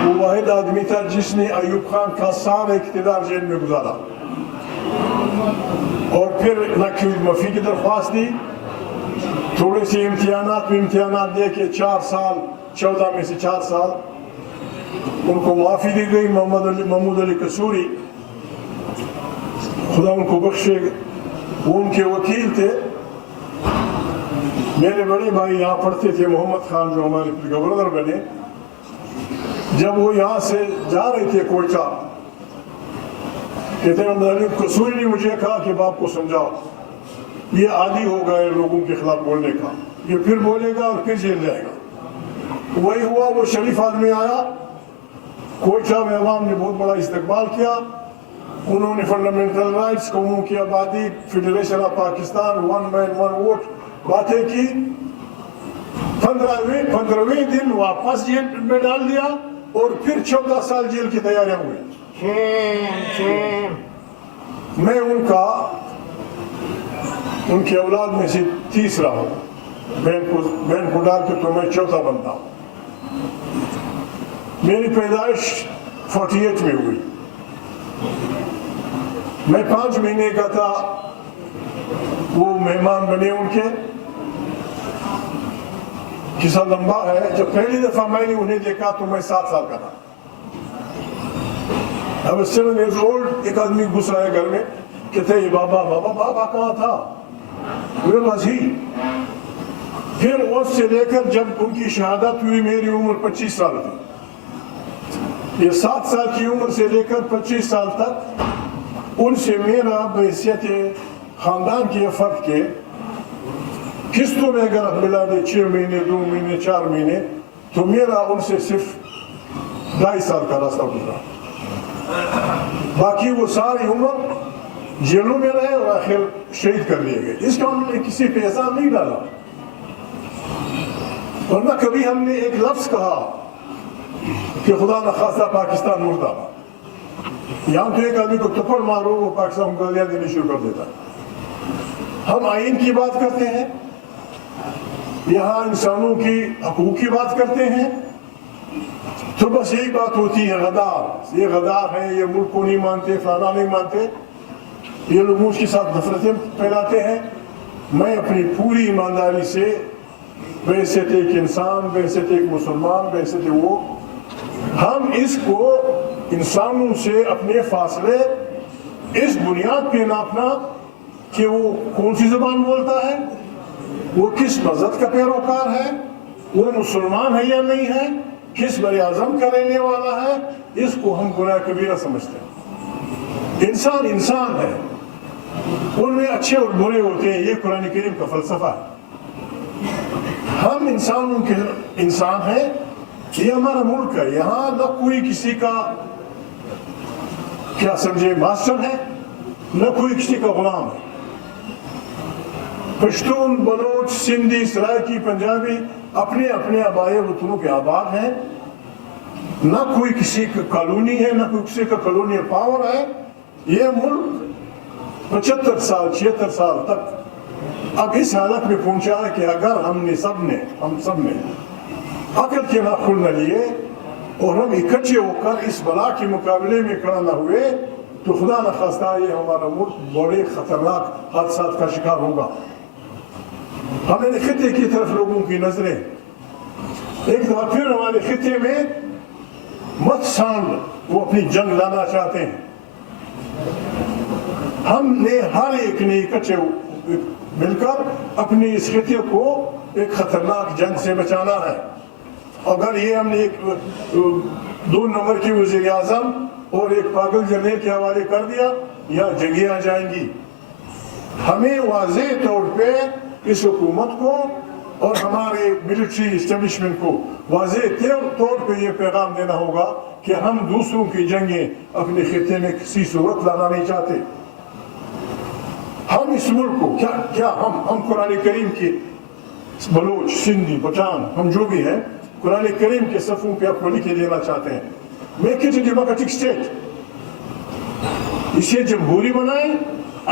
وہ واحد آدمی تھا جس نے ایوب خان کا سارا اقتدار جیل میں گزارا، اور پھر نقل معافی کی درخواست دی، تھوڑے سے امتحانات دے کے 4 سال 14 میں سے 4 سال ان کو معافی دی گئی۔ محمود علی قصوری خدا ان کو بخشے، وہ ان کے وکیل تھے۔ میرے بڑے بھائی یہاں پڑھتے تھے، محمد خان جو ہمارے گورنر بنے، جب وہ یہاں سے جا رہے تھے کوئٹہ، کہتے ہیں محمد علی قصوری نے مجھے کہا کہ باپ کو سمجھاؤ، یہ عادی ہو گئے لوگوں کے خلاف بولنے کا، یہ پھر بولے گا اور پھر جیل جائے گا۔ وہی ہوا، وہ شریف آدمی آیا، کوئٹہ میں عوام نے بہت بڑا استقبال کیا، انہوں نے فنڈامنٹل رائٹس، قوموں کی آبادی، federation of Pakistan, 1 man 1 vote باتیں کی۔ 15ویں دن واپس جیل میں ڈال دیا، اور پھر 14 سال جیل کی تیاریاں ہوئی۔ میں ان کی اولاد میں سے تیسرا ہوں، بہن کو ڈال کے تو میں چوتھا بنتا ہوں۔ میری پیدائش 48 میں ہوئی، میں 5 مہینے کا تھا، وہ مہمان بنے ان کے، قصہ لمبا ہے۔ جب پہلی دفعہ میں نے انہیں دیکھا تو میں 7 سال کا تھا۔ اب 7 years old، ایک آدمی گھس رہا ہے گھر میں، کہتے ہیں بابا کہاں تھا؟ پھر اس سے لے کر جب ان کی شہادت ہوئی میری عمر 25 سال تھی۔ یہ 7 سال کی عمر سے لے کر 25 سال تک ان سے میرا بحیثیت خاندان کے فرد کے قسطوں میں اگر ملا دے 6 مہینے 2 مہینے 4 مہینے، تو میرا ان سے صرف 2.5 سال کا راستہ گزرا۔ باقی وہ ساری عمر جیلوں میں رہے اور آخر شہید کر لیے گئے۔ اس کا ہم نے کسی پہ احسان نہیں ڈالا، ورنہ کبھی ہم نے ایک لفظ کہا کہ خدا نخواستہ پاکستان مردہ باد۔ یہاں تو ایک آدمی کو تھپڑ مارو وہ پاکستان کو گالیاں دینے شروع کر دیتا ہے۔ ہم آئین کی بات کرتے ہیں، یہاں انسانوں کی حقوق کی بات کرتے ہیں، تو بس یہی بات ہوتی ہے، غدار، یہ غدار ہیں، یہ ملک کو نہیں مانتے، فلانا نہیں مانتے، یہ لوگ مجھ کے ساتھ نفرتیں پھیلاتے ہیں۔ میں اپنی پوری ایمانداری سے بحیثیت ایک انسان، بحیثیت ایک مسلمان، بحیثیت وہ، ہم اس کو انسانوں سے اپنے فاصلے اس بنیاد پہ ناپنا کہ وہ کون سی زبان بولتا ہے، وہ کس مذہب کا پیروکار ہے، وہ مسلمان ہے یا نہیں ہے، کس بر اعظم کا رہنے والا ہے، اس کو ہم گناہ کبیرہ سمجھتے ہیں۔ انسان انسان ہے، ان میں اچھے اور برے ہوتے ہیں، یہ قرآن کریم کا فلسفہ ہے۔ ہم انسانوں کے انسان ہیں، یہ ہمارا ملک ہے، یہاں نہ کوئی کسی کا کیا سمجھے ماسٹر ہے، نہ کوئی کسی کا غلام ہے۔ پشتون، بلوچ، سندھی، سرائکی، پنجابی اپنے اپنے آبائی وطنوں کے آباد ہیں، نہ کوئی کسی کا کالونی ہے، نہ کوئی کسی کا کالونیل پاور ہے۔ یہ ملک 75 سال 76 سال تک اب اس حالت میں پہنچا ہے کہ اگر ہم سب نے عقل کے ناخن نہ لیے اور ہم اکٹھے ہو کر اس بلا کے مقابلے میں کھڑا نہ ہوئے، تو خدا نخواستہ یہ ہمارا ملک بڑے خطرناک حادثات کا شکار ہوگا۔ ہمارے خطے کی طرف لوگوں کی نظریں ایک دفعہ پھر ہمارے خطے میں مت سانڈ وہ اپنی جنگ لانا چاہتے ہیں۔ ہم نے ہر ایک نے اکٹھے مل کر اپنی اس خطے کو ایک خطرناک جنگ سے بچانا ہے۔ اگر یہ ہم نے ایک 2 نمبر کی وزیر اعظم اور ایک پاگل جنرل کے حوالے کر دیا، یا جنگیں آ جائیں گی۔ ہمیں واضح طور پہ اس حکومت کو اور ہمارے ملٹری اسٹیبلشمنٹ کو واضح طور پہ یہ پیغام دینا ہوگا کہ ہم دوسروں کی جنگیں اپنے خطے میں کسی صورت لانا نہیں چاہتے۔ ہم اس ملک کو کیا ہم قرآن کریم کی بلوچ، سندھی، پٹھان، ہم جو بھی ہیں، قرآن کریم کے صفوں پہ اپنے لکھے دینا چاہتے ہیں۔ Make it a democratic state, اسے جمہوری بنائیں،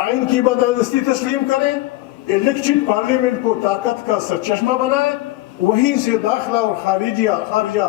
آئین کی بالادستی تسلیم کریں، الیکٹڈ پارلیمنٹ کو طاقت کا سرچشمہ بنائیں، وہیں سے داخلہ اور خارجہ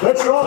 That's all.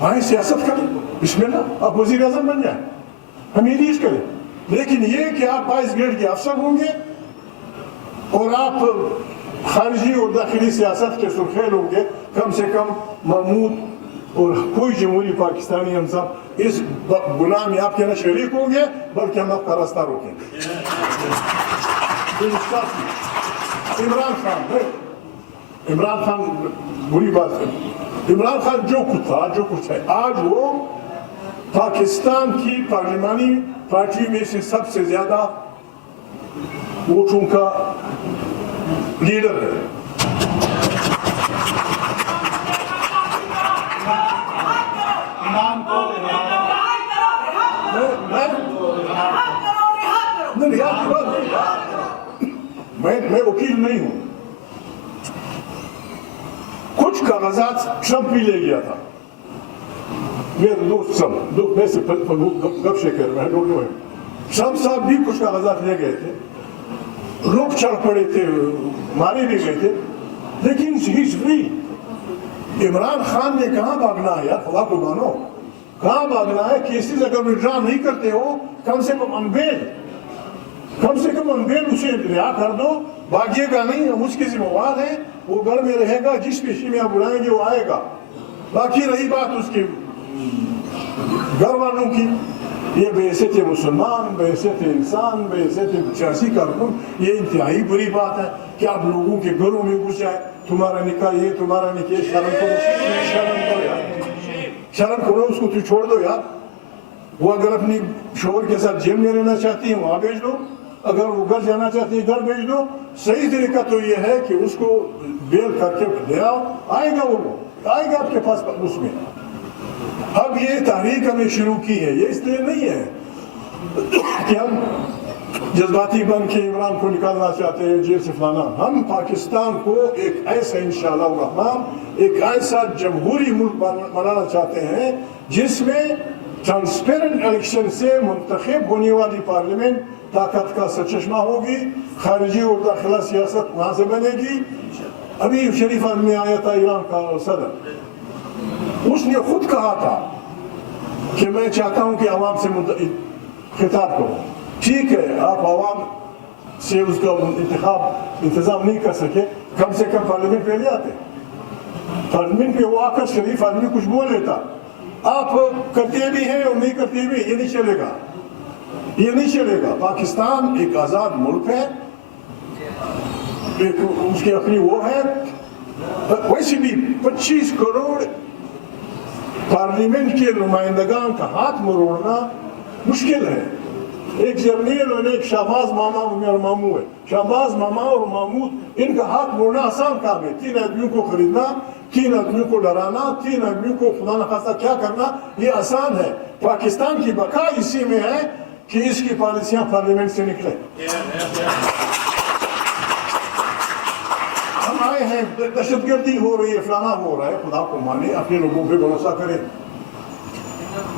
آئیں سیاست کریں, بسم اللہ, آپ وزیر اعظم بن جائیں, ہم یہ نہیں کریں. لیکن یہ کہ آپ 22 گریڈ کے افسر ہوں گے اور آپ خارجی اور داخلی سیاست کے سرخیل ہوں گے, کم سے کم محمود اور کوئی جمہوری پاکستانی ہم سب اس گناہ میں آپ کے نہ شریک ہوں گے بلکہ ہم آپ کا راستہ روکیں گے. عمران خان بری بات ہے, عمران خان جو کچھ تھا جو کچھ ہے آج وہ پاکستان کی پارلیمانی پارٹی میں سے سب سے زیادہ ووٹوں کا لیڈر ہے. میں وکیل نہیں ہوں, کچھ کاغذات ٹرمپ بھی لے گیا تھا, میرے دوست سب میں سے گپ شے کر رہے ہیں, ٹرمپ صاحب بھی کچھ کاغذات لے گئے تھے, لوگ چڑھ پڑے تھے, مارے بھی گئے تھے, لیکن ہیز فری. عمران خان نے کہاں بھاگنا ہے یار, خدا کو مانو, کہاں بھاگنا ہے؟ کیسز اگر وڈرا نہیں کرتے ہو کم سے کم انبیل اسے رہا کر دو, بھاگیے گا نہیں, ہم اس کی ذمہ وار ہیں, وہ گھر میں رہے گا, جس پیشی میں آپ بلائیں گے وہ آئے گا. باقی رہی بات اس کے گھر والوں کی, یہ بحیثیت مسلمان, بحیثیت انسان, بحیثیت سیاسی کارکن, یہ انتہائی بری بات ہے کہ آپ لوگوں کے گھروں میں گھس جائیں, تمہارا نکاح یہ, تمہارا نکاح, شرم کرو یار, شرم کرو, اس کو تو چھوڑ دو یار. وہ اگر اپنی شوہر کے ساتھ جیل میں رہنا چاہتی ہیں وہاں بھیج دو, اگر وہ گھر جانا چاہتی ہے گھر بھیج دو. صحیح طریقہ تو یہ ہے کہ اس کو بیل کر کے لے آؤ, آئے گا, وہ آئے گا آپ کے پاس اس میں. اب یہ تحریک ہمیں شروع کی ہے, یہ اس لیے نہیں ہے کہ ہم جذباتی بن کے عمران کو نکالنا چاہتے ہیں جیل سے فلانا. ہم پاکستان کو ایک ایسا انشاءاللہ الرحمن ایک ایسا جمہوری ملک بنانا چاہتے ہیں جس میں ٹرانسپیرنٹ الیکشن سے منتخب ہونے والی پارلیمنٹ طاقت کا سرچشمہ ہوگی, خارجی اور داخلہ سیاست وہاں سے بنے گی. ابھی شریف آدمی آیا تھا ایران کا صدر, اس نے خود کہا تھا کہ میں چاہتا ہوں کہ عوام سے خطاب کروں. ٹھیک ہے, آپ عوام سے اس کا انتظام نہیں کر سکے, کم سے کم پارلیمنٹ پہ لے آتے. پارلیمنٹ پہ وہ آ کر شریف آدمی کچھ بول لیتا, آپ کرتے بھی ہیں اور نہیں کرتے بھی, یہ نہیں چلے گا, یہ نہیں چلے گا. پاکستان ایک آزاد ملک ہے, اس کی اپنی وہ ہے. ویسے بھی 25 کروڑ پارلیمنٹ کے نمائندگان کا ہاتھ مروڑنا مشکل ہے. ایک جرنیل اور ایک شہباز ماما اور مامو ہے, شہباز ماما اور محمود, ان کا ہاتھ موڑنا آسان کام ہے. 3 آدمیوں کو خریدنا, 3 آدمیوں کو ڈرانا, 3 آدمیوں کو خدا نخواستہ کیا کرنا, یہ آسان ہے. پاکستان کی بقا اسی میں ہے کہ اس کی پالیسیاں پارلیمنٹ سے نکلیں. ہم آئے ہیں, دہشت گردی ہو رہی ہے, فلانا ہو رہا ہے, خدا کو مانے, اپنے لوگوں پہ بھروسہ کریں.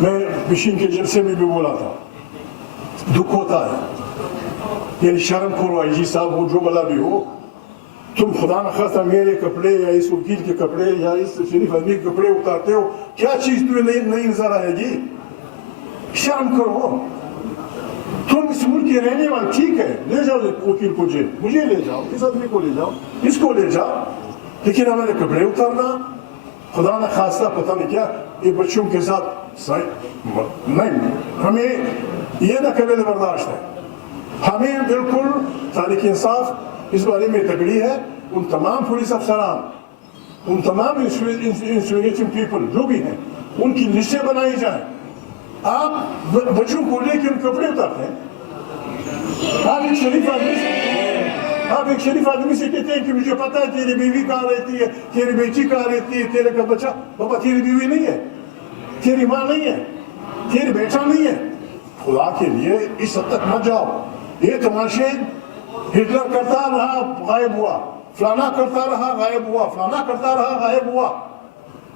میں پشین کے جلسے میں بھی بولا تھا, دکھ ہوتا ہے, یعنی شرم کرو آئی جی صاحب, وہ جو بلا بھی ہو, تم خدا نخواستہ میرے کپڑے یا اس وکیل کے کپڑے یا اس شریف آدمی کے کپڑے اتارتے ہو, کیا چیز تمہیں نہیں نظر آئے گی؟ شرم کرو. تم اس ملک کے رہنے والے, ٹھیک ہے لے جاؤ وکیل کو جیل, مجھے لے جاؤ, اس آدمی کو لے جاؤ, اس کو لے جاؤ, لیکن ہمارے کپڑے اتارنا, خدا نخواستہ پتہ نہیں کیا, یہ بچوں کے ساتھ نہیں. ہمیں یہ نہ قابل برداشت ہے. ہمیں بالکل تاریخ انصاف اس بارے میں تگڑی ہے. ان تمام پولیس افسران, ان تمام انویسٹیگیٹنگ پیپل جو بھی ہیں, ان کی لسٹیں بنائی جائیں. آپ بچوں کو لے کے ان کپڑے اتارتے ہیں. آپ ایک شریف آدمی سے کہتے ہیں کہ مجھے پتا ہے تیری بیوی کہاں رہتی ہے, تیری بیٹی کہاں رہتی ہے, تیرے کا بچہ, بابا تیری بیوی نہیں ہے, تیری ماں نہیں ہے, تیری بیٹا نہیں ہے. خدا کے لیے اس حد تک مت جاؤ. یہ تماشے ہٹلر کرتا رہا غائب ہوا, فلانا کرتا رہا غائب ہوا, فلانا کرتا رہا غائب ہوا.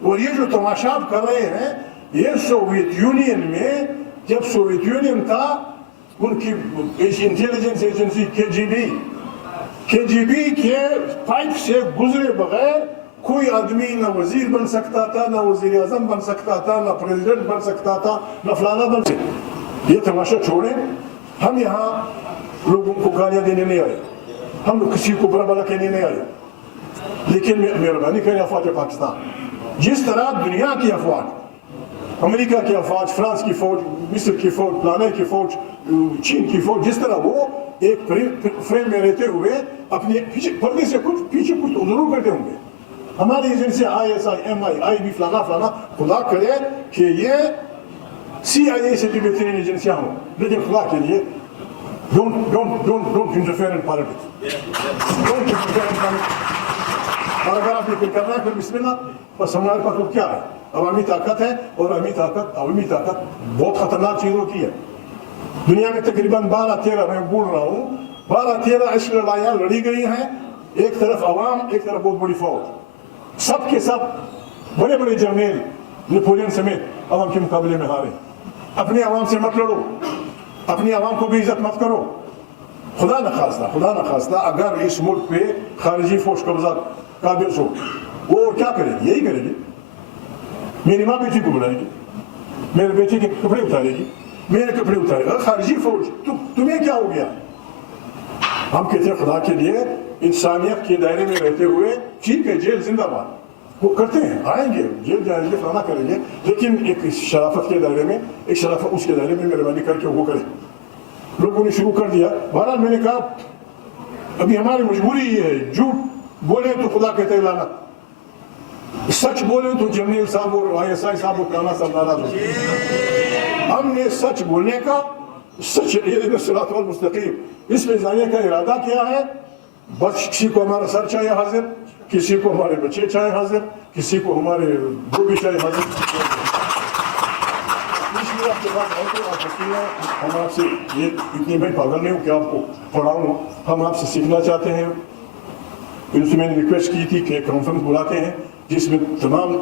اور یہ جو تماشا آپ کر رہے ہیں, یہ سوویت یونین میں جب سوویت یونین تھا, ان کی انٹیلیجنس ایجنسی کے جی بی کے پائپ سے گزرے بغیر کوئی آدمی نہ وزیر بن سکتا تھا، نہ وزیر اعظم بن سکتا تھا، نہ پریزیڈنٹ بن سکتا تھا، نہ فلانا بن سکتا۔ یہ تماشا چھوڑیں، ہم یہاں لوگوں کو گالیاں دینے نہیں آئے، ہم کسی کو برا بھلا کہنے نہیں آئے، لیکن مہربانی کریں افواج پاکستان، جس طرح دنیا کی افواج، امریکہ کی افواج، فرانس کی فوج، مصر کی فوج، فلانے کی فوج، چین کی فوج، جس طرح وہ ایک فریم میں رہتے ہوئے اپنے پردے سے کچھ پیچھے کچھ تو ضرور کرتے ہوں گے۔ ہماری ایجنسی ISI MI فلانا فلانا، خدا کرے کہ یہ CIA سے بھی بہترین ایجنسیاں ہوں، لیکن خدا کے لیے don't interfere in politics. Don't interfere in politics. اور اگر آپ نے کوئی کرنا ہے پھر بسم اللہ، بس ہمارے پاس وہ کیا ہے؟ عوامی طاقت ہے، اور عوامی طاقت بہت خطرناک چیز ہوتی ہے۔ دنیا میں تقریباً 12-13 میں بول رہا ہوں، 12-13 ایسی لڑائیاں لڑی گئی ہیں، ایک طرف عوام، ایک طرف بہت بڑی فوج، سب کے سب بڑے بڑے جرنیل نیپولین سمیت عوام کے مقابلے میں ہارے۔ اپنے عوام سے مت لڑو، اپنی عوام کو بھی عزت مت کرو۔ خدا نخواستہ اگر اس ملک پہ خارجی فوج قبضہ قابض ہو، وہ کیا کرے گی؟ یہی کرے گی، میری ماں بیٹی کو بلائے گی، میرے بیٹے کے کپڑے اتارے گی، میرے کپڑے اتارے گا، خارجی فوج، تمہیں کیا ہو گیا؟ ہم کہتے ہیں خدا کے لیے انسانیت کے دائرے میں رہتے ہوئے، ٹھیک ہے جیل زندہ باد، وہ کرتے ہیں، آئیں گے جیل جائیں گے، فلانا کریں گے، لیکن ایک شرافت کے دائرے میں، ایک شرافت اس کے دائرے میں مہربانی کر کے وہ کریں۔ لوگوں نے شروع کر دیا، بہرحال میں نے کہا ابھی ہماری مجبوری یہ ہے، جھوٹ بولے تو خدا کہتے ہیں لعنت، سچ بولے تو جنرل صاحب اور ISI صاحب اور رانا صاحب ناراض ہوتے ہیں۔ ہم نے سچ بولنے کا، سچ صراط المستقیم، اس میں جانے کا ارادہ کیا ہے، بس کسی کو ہمارا سر چاہے حاضر، کسی کو ہمارے بچے چاہے حاضر، کسی کو ہمارے بیوی چاہے حاضر۔ اس لیے آپ کے پاس آئے تو آپ وکیل ہیں، ہم آپ سے یہ اتنی بڑی پاگل نہیں ہوں کہ آپ کو پڑھاؤں، ہم آپ سے سیکھنا چاہتے ہیں۔ ان سے میں نے ریکویسٹ کی تھی کہ ایک کانفرنس بلاتے ہیں جس میں تمام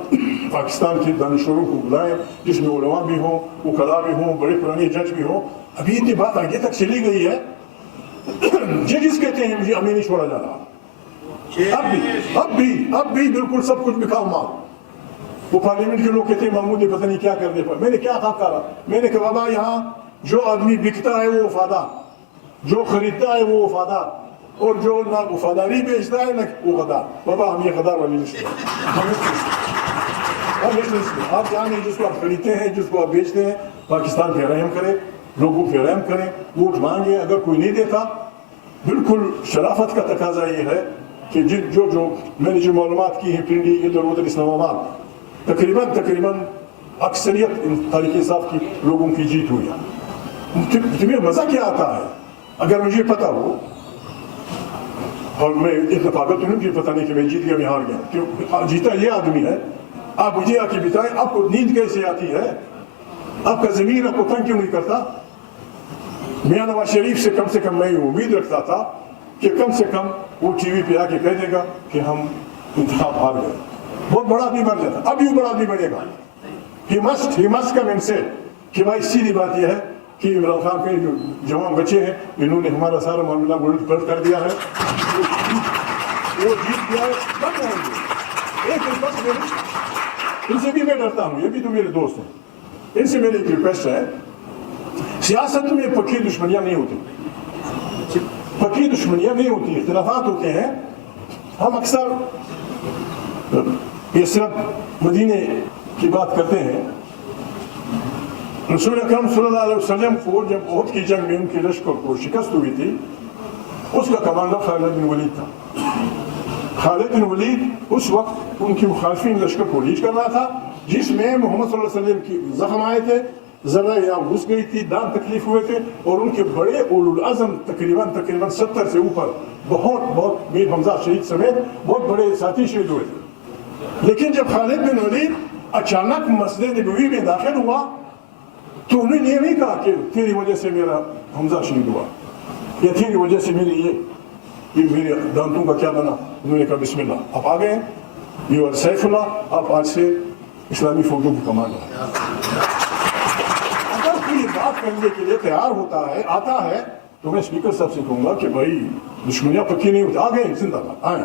پاکستان کے دانشوروں کو بلائیں، جس میں علماء بھی ہوں، وکلاء بھی ہوں، بڑے پرانے جج بھی ہوں۔ ابھی اتنی بات آگے تک چلی گئی ہے، ججز کہتے ہیں مجھے ہمیں نہیں چھوڑا جا رہا، اب بھی بالکل سب کچھ بکھا مال۔ وہ پارلیمنٹ کے لوگ کہتے ہیں محمود نے پتہ نہیں کیا کرنے پر، میں نے کیا کہا؟ میں نے کہا بابا یہاں جو آدمی بکتا ہے وہ وفادار، جو خریدتا ہے وہ وفادار، اور جو نہ وفاداری بیچتا ہے نہ وہ غدار۔ بابا ہم یہ غدار والی لسٹ ہے، آپ جانیں جس کو آپ خریدتے ہیں، جس کو آپ بیچتے ہیں، پاکستان پہ رحم کریں، لوگوں پہ رحم کریں، ووٹ مانگے، اگر کوئی نہیں دیتا، بالکل شرافت کا تقاضا یہ ہے کہ جو میں نے جو معلومات کی ہیں پنڈی ادھر ادھر اسلام آباد، تقریباً اکثریت تحریک انصاف کی لوگوں کی جیت ہوئی ہے۔ تمہیں مزہ کیا آتا ہے؟ اگر مجھے پتا ہو، اور میں اتنا پاگل تو نہیں کہ پتہ نہیں کہ میں جیت گیا میں ہار گیا، کہ جیتا یہ آدمی ہے، آپ مجھے آ کے بتائیں آپ کو نیند کیسے آتی ہے؟ آپ کا ضمیر آپ کو تنگ کیوں نہیں کرتا؟ میاں نواز شریف سے کم میں امید رکھتا تھا کہ کم سے کم وہ ٹی وی پہ آ کے کہہ دے گا کہ ہم انتخاب ہار گئے، بہت بڑا آدمی بن جاتا، اب بھی بڑا آدمی بنے گا۔ He must come and say کہ بھائی سیدھی بات یہ ہے کہ عمران خان کے جو جوان بچے ہیں انہوں نے ہمارا سارا معاملہ الٹ کر دیا ہے، وہ جیت گیا ہے، بن جائیں گے۔ ایک بس ان سے بھی میں ڈرتا ہوں، یہ بھی تو میرے دوست ہیں، ان سے میری ایک ریکویسٹ ہے، سیاست میں پکی دشمنیاں نہیں ہوتی، پکی دشمنیاں نہیں ہوتی، اختلافات ہوتے ہیں۔ ہم اکثر یہ صرف مدینے کی بات کرتے ہیں، رسول اکرم صلی اللہ علیہ وسلم کو جب احد کی جنگ میں ان کی لشکر کو شکست ہوئی تھی، اس کا کمانڈر خالد بن ولید تھا۔ خالد بن ولید اس وقت ان کی مخالفین لشکر کو لیڈ کر رہا تھا، جس میں محمد صلی اللہ علیہ وسلم کی زخم آئے تھے، ذرہ یہاں گھس گئی تھی، دان تکلیف ہوئے تھے، اور ان کے بڑے اولو العزم تقریباً 70 سے اوپر بہت میر حمزہ شہید سمیت بہت بڑے ساتھی شہید ہوئے تھے۔ لیکن جب خالد بن ولید اچانک مسجد نبوی میں داخل ہوا تو انہوں نے یہ نہیں کہا کہ تیری وجہ سے میرا حمزہ شہید ہوا، یا تیری وجہ سے میری یہ میرے دانتوں کا کیا بنا۔ انہوں نے کہا بسم اللہ، آپ آ گئے، یو آر سیف اللہ، آپ آج سے اسلامی فوجوں کی کمانڈر ہیں۔ اگر کوئی بات کرنے کے لیے تیار آتا ہے تو میں اسپیکر صاحب سے کہوں گا کہ بھائی دشمنیاں پکی نہیں ہوتی، آ گئے زندہ باد، آئیں